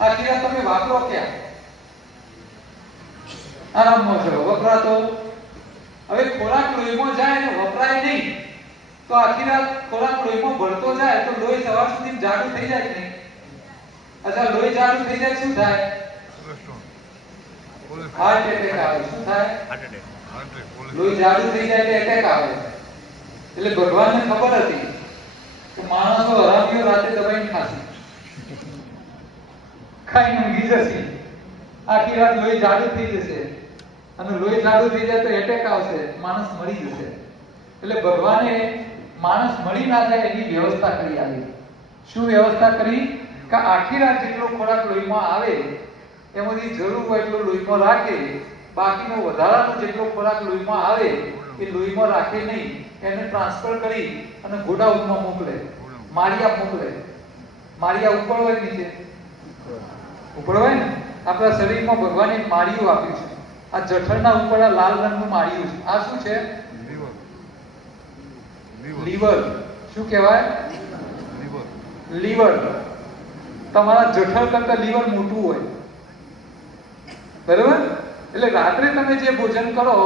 આખી રાત તમે વાપરો ક્યાં? આરામમાં છો, વપરાતો. હવે ખોરાક લોહીમાં જાય ને વપરાય નહીં, તો આખી રાત ખોરાક લોહીમાં ભળતો જાય તો લોહી સવાર સુધી જાડું થઈ જાય કે નહીં? અચ્છા, લોહી જાડું થઈ જાય શું થાય? હાર્ટ એટેક આવે. શું થાય? લોહી જાડું થઈ જાય એટલે એટેક આવે. એટલે ભગવાનને ખબર હતી કે માણસો હરામીઓ રાતે દબાઈને ખાશે, ખાઈને ઊંઘી જશે, આખી રાત લોહી જાડું થઈ જશે, અને લોહી જાડું થઈ જાય તો એટેક આવશે, માણસ મરી જશે. એટલે ભગવાને માણસ મળી ના જાય એની વ્યવસ્થા કરી આવી. શું વ્યવસ્થા કરી? કે આખી રાત જેટલો ખોરાક લોહીમાં આવે એમાંથી જરૂર હોય એટલો લોહીમાં રાખે, બાકીનો વધારાનો જેટલો ખોરાક લોહીમાં આવે એ લોહીમાં રાખે નહીં, એને ટ્રાન્સફર કરી અને ગોડાઉનમાં મોકલે, માળિયા મોકલે. માળિયા ઉપર હોય નીચે ઉપર હોય ને, આપણા શરીરમાં ભગવાને એક માળિયું આપ્યું છે. આ જઠરના ઉપર આ લાલ રંગનું માળિયું છે. આ શું છે? લીવર. શું કહેવાય? લીવર. તમારા જઠર કરતા લીવર મોટું હોય, બરાબર? એટલે રાત્રે તમે જે ભોજન કરો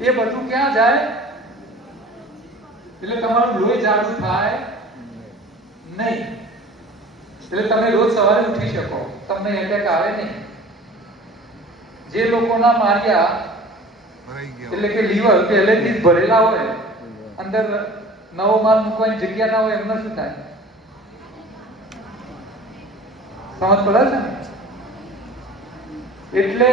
એ બધું ક્યાં જાય? એટલે તમારું લોહી જાડું થાય નહીં, એટલે તમે રોજ સવારે ઉઠી શકો, તમને એટેક આવે નહીં. જે લોકોના માળિયા એટલે કે લીવર પહેલેથી જ ભરેલા હોય, અંદર નવો માલ મૂકવાની જગ્યા ના હોય, એમને શું થાય? સમજ પડે છે ને? એટલે